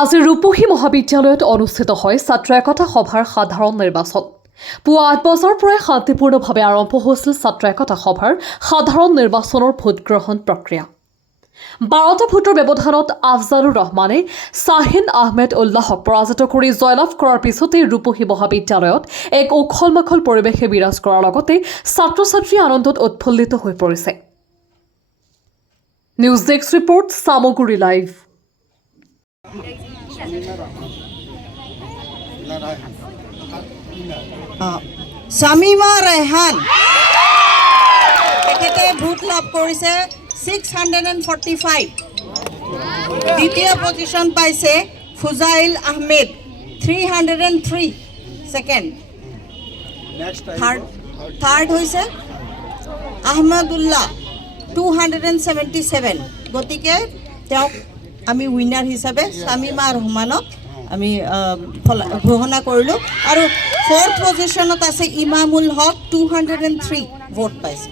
আজি ৰূপহী মহাবিদ্যালয়ত অনুষ্ঠিত হয় ছাত্ৰ একতা সভাৰ সাধাৰণ নিৰ্বাচন। পুৱা ৮ বজাৰ পৰাই শান্তিপূৰ্ণভাৱে আৰম্ভ হৈছিল ছাত্ৰ একতা সভাৰ সাধাৰণ নিৰ্বাচনৰ ভোটগ্ৰহণ প্ৰক্ৰিয়া। ১২টা ভোটৰ ব্যৱধানত আফজালুৰ ৰহমানে শ্বাহিন আহমেদ উল্লাহক পৰাজিত কৰি জয়লাভ কৰাৰ পিছতেই ৰূপহী মহাবিদ্যালয়ত এক উখল-মাখল পৰিৱেশে বিৰাজ কৰাৰ লগতে ছাত্ৰ-ছাত্ৰী আনন্দত উৎফুল্লিত হৈ পৰিছে। News desk report Samaguri live. Shamima Rehan তেখেতে ভোট লাভ কৰিছে 645। দ্বিতীয় পজিশ্যন পাইছে ফুজাইল আহমেদ 303 ছেকেণ্ড। থাৰ্ড হৈছে আহমদুল্লাহ 277। গতিকে তেওঁক আমি উইনাৰ হিচাপে শামিমা ৰহমানক আমি ঘোষণা কৰিলোঁ। আৰু ফ'ৰ্থ পজিশ্যনত আছে ইমামুল হক 203 ভোট পাইছে।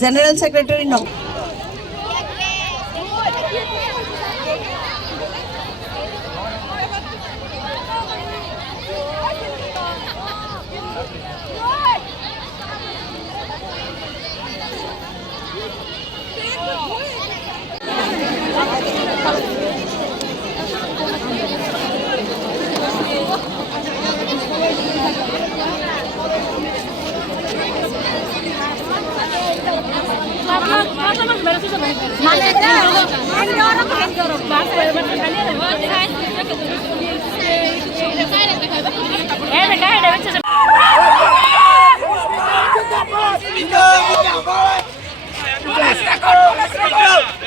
জেনেৰেল ছেক্ৰেটাৰী ন Let's go!